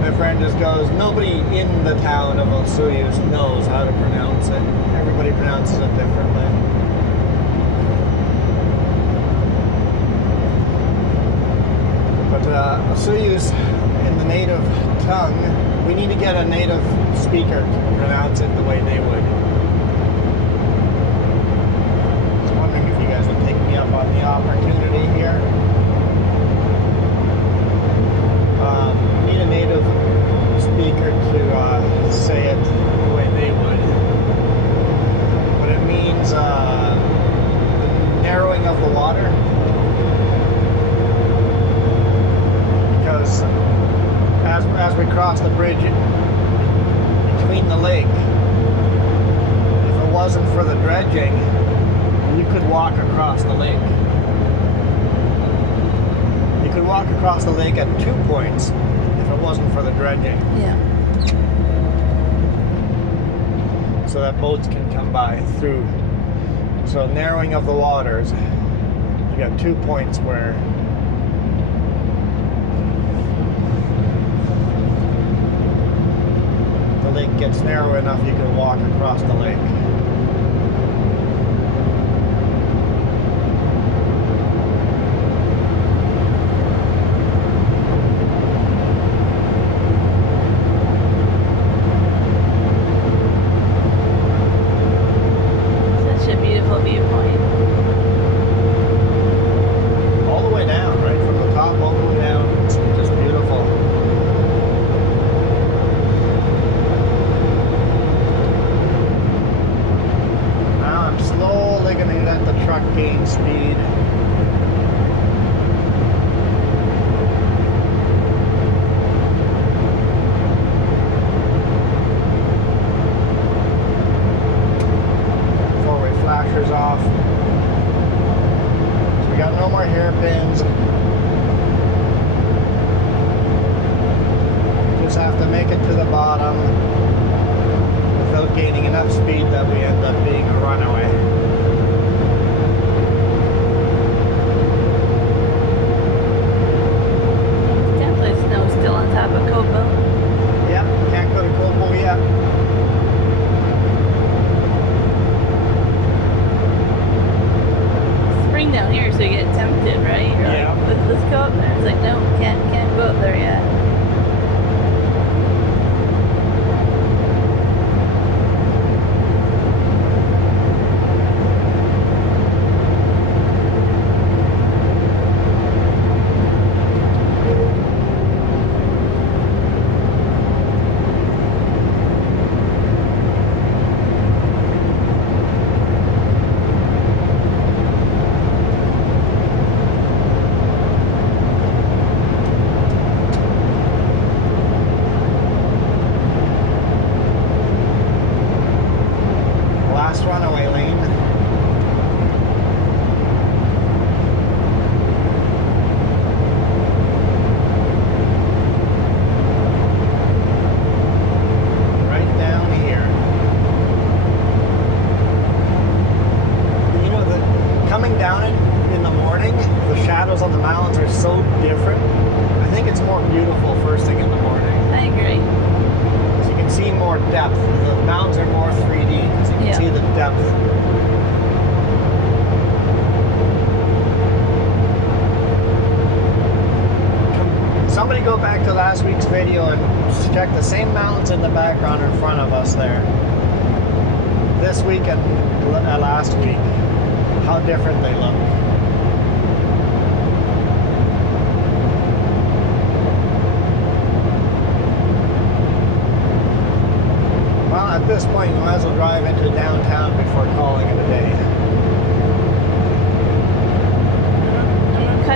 My friend just goes, nobody in the town of Soyuz knows how to pronounce it. Everybody pronounces it differently. But Soyuz, in the native tongue, we need to get a native speaker to pronounce it the way they would. I was wondering if you guys would take me up on the opportunity here. Need a native speaker to say it the way they would. But it means narrowing of the water. Because as we cross the bridge between the lake, if it wasn't for the dredging, you could walk across the lake. You could walk across the lake at 2 points if it wasn't for the dredging. Yeah. So that boats can come by through. So narrowing of the waters, you got 2 points where the lake gets narrow enough you can walk across the lake. Such a beautiful viewpoint. All the way down, right from the top all the way down. It's just beautiful. Now I'm slowly going to let the truck gain speed. Four-way flashers off. So we got no more hairpins. Just have to make it to the bottom without gaining enough speed that we end up being a runaway. Definitely snow still on top of Cobo. Yep, can't go to Cobo yet. Spring down here, so you get tempted, right? You're Yeah. like, let's go up there. It's like, no, can't go up there yet. Last runaway lane. Right down here. You know, coming down it in the morning, the shadows on the mountains are so different. I think it's more beautiful first thing in the morning. I agree. Because you can see more depth. The mountains are more 3D because you can Yeah. see the depth. Somebody go back to last week's video and check the same mountains in the background in front of us there. This week and last week. How different they look. Well, at this point, you might as well drive into downtown before calling it a day.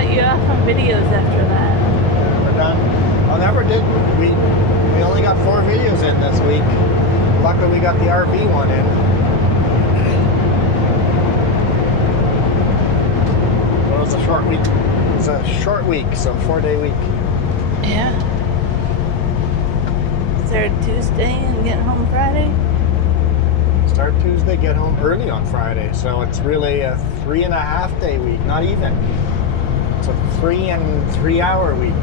cut you off on videos after that. We're done. Oh, never did. We only got 4 videos in this week. Luckily, we got the RV one in. Well, it was a short week. It was a short week, so 4-day week. Yeah. Start Tuesday and get home Friday. Start Tuesday, get home early on Friday. So it's really a 3.5 day week, not even. It's a 3 and 3 hour week.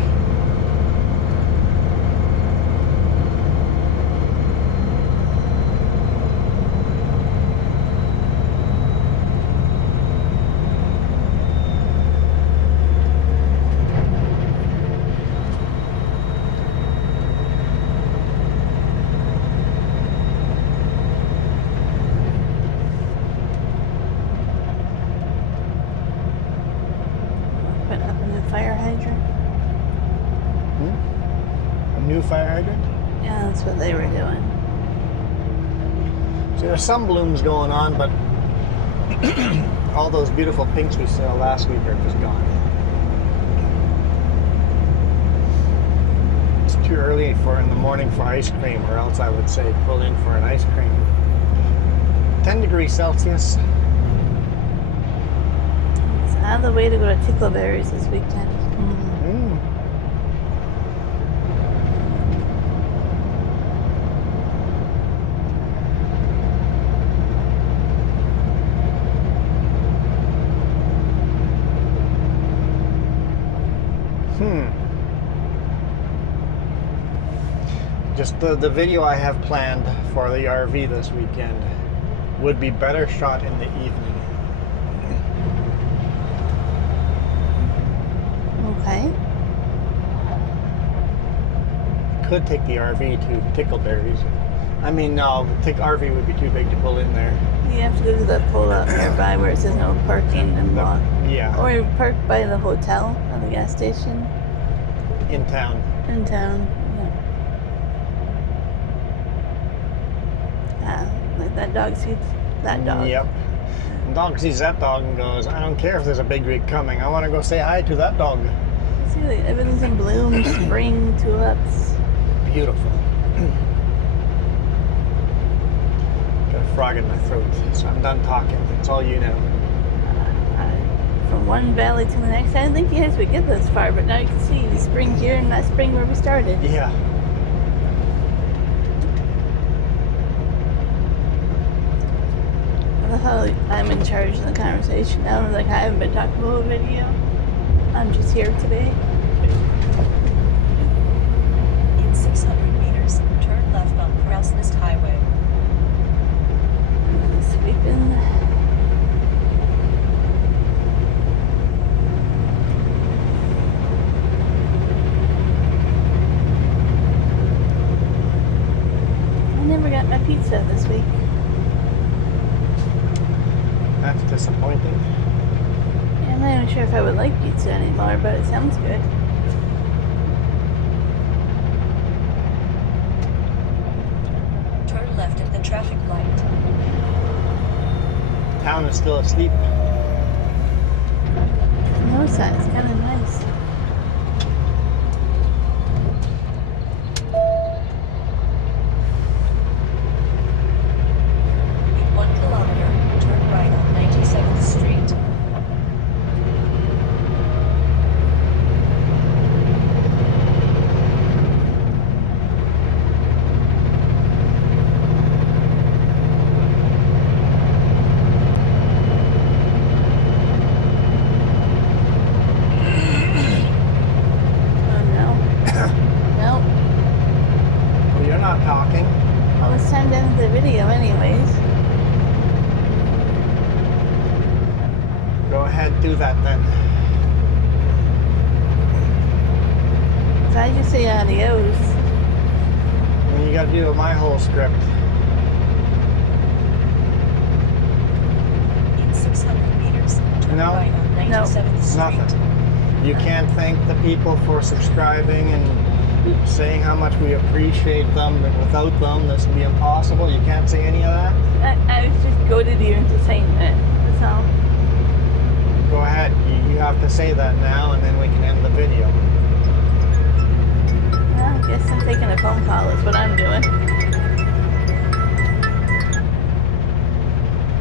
Putting up a new fire hydrant. A new fire hydrant. Yeah, that's what they were doing. So there's some blooms going on, but all those beautiful pinks we saw last week are just gone. It's too early in the morning for ice cream, or else I would say pull in for an ice cream. 10 degrees Celsius. So I have the way to go to Tickleberries this weekend. Just the video I have planned for the RV this weekend would be better shot in the evening. Okay. Could take the RV to Tickleberries. I mean, no, the RV would be too big to pull in there. You have to go to the pull-up nearby where it says no parking and walk. Yeah. Or you park by the hotel at the gas station. In town. In town. Like that dog sees that dog. Yep. And dog sees that dog and goes, I don't care if there's a big rig coming. I want to go say hi to that dog. See, like, everything's in bloom, spring, tulips. Beautiful. Got a frog in my throat, so I'm done talking. It's all you know. From one valley to the next. I didn't think you guys would get this far, but now you can see the spring here and that spring where we started. Yeah. I love how I'm in charge of the conversation now. Like, I haven't been talking about a video. I'm just here today. In 600 meters, turn left on Crowsnest Highway. Sweeping. I never got my pizza this week. That's disappointing. Yeah, I'm not even sure if I would like pizza anymore, but it sounds good. Turn left at the traffic light. Town is still asleep. No, it's kind of nice. In 1 kilometer, turn right on 97th Street. Oh no. Nope. Well, you're not talking. Well, it's time to end the video anyways. Go ahead, do that then. If I just say adios, And you gotta do my whole script. In 600 meters, turn No. right on 97th Street. Nothing. You can't thank the people for subscribing and saying how much we appreciate them, and without them this would be impossible. You can't say any of that. I was just goaded you into saying it. That's all. Go ahead. You have to say that now, and then we can end the video. Well, I guess I'm taking a phone call. That's what I'm doing.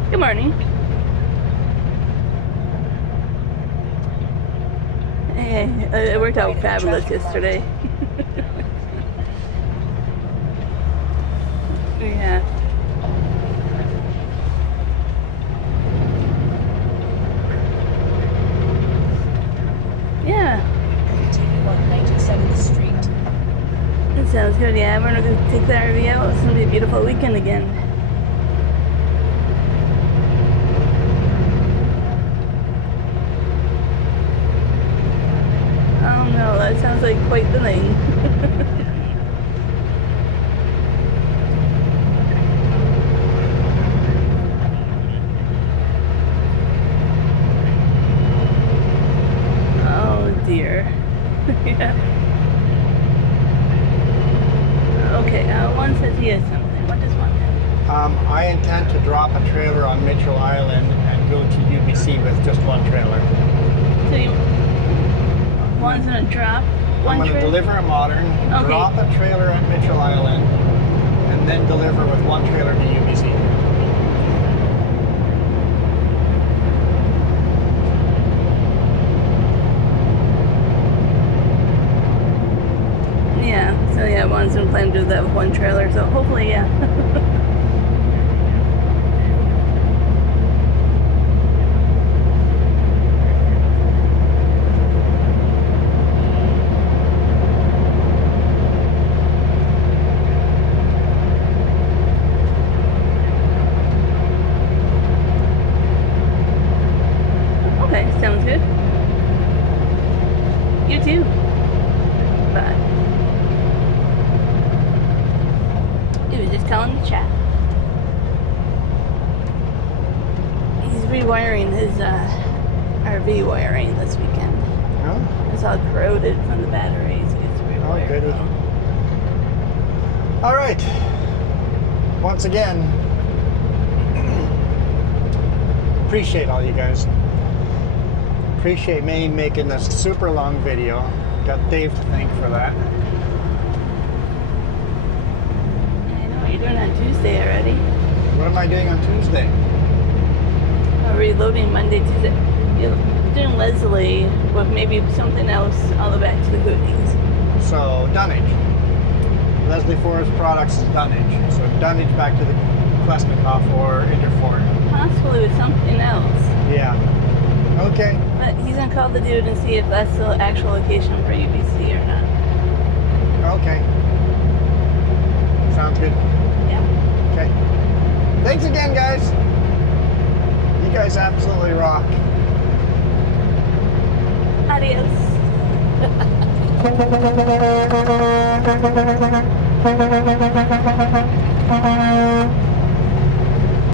Good morning. Hey, it worked out fabulous yesterday. Yeah. Yeah. Continue on 97th Street. That sounds good. Yeah, we're gonna go take that RV out. It's gonna be a beautiful weekend again. Oh no, that sounds like quite the thing. Oh dear. Yeah. Okay, one says he has something. What does one have? I intend to drop a trailer on Mitchell Island and go to UBC with just one trailer. So you, one's gonna drop I'm one going to trailer? deliver a modern, Okay. drop a trailer at Mitchell Island, and then deliver with one trailer to UBC. Yeah, so yeah, one's gonna plan to do that with one trailer, so hopefully, yeah. Okay, sounds good. You too. Bye. He was just calling the chat. He's rewiring his RV wiring this weekend. Oh, It's all corroded from the batteries. It's rewired. goody. All right. Once again, appreciate all you guys. Appreciate me making this super long video. Got Dave to thank for that. I know what you're doing on Tuesday already. What am I doing on Tuesday? Reloading Monday, Tuesday. You're doing Leslie with maybe something else all the way back to the goodies. So, dunnage. Leslie Forest Products is dunnage. So, dunnage back to the Klesnikoff or Interfort. Possibly with something else. Yeah. Okay. But he's gonna call the dude and see if that's the actual location for UBC or not. Okay. Sounds good. Yeah. Okay. Thanks again, guys. You guys absolutely rock. Adios.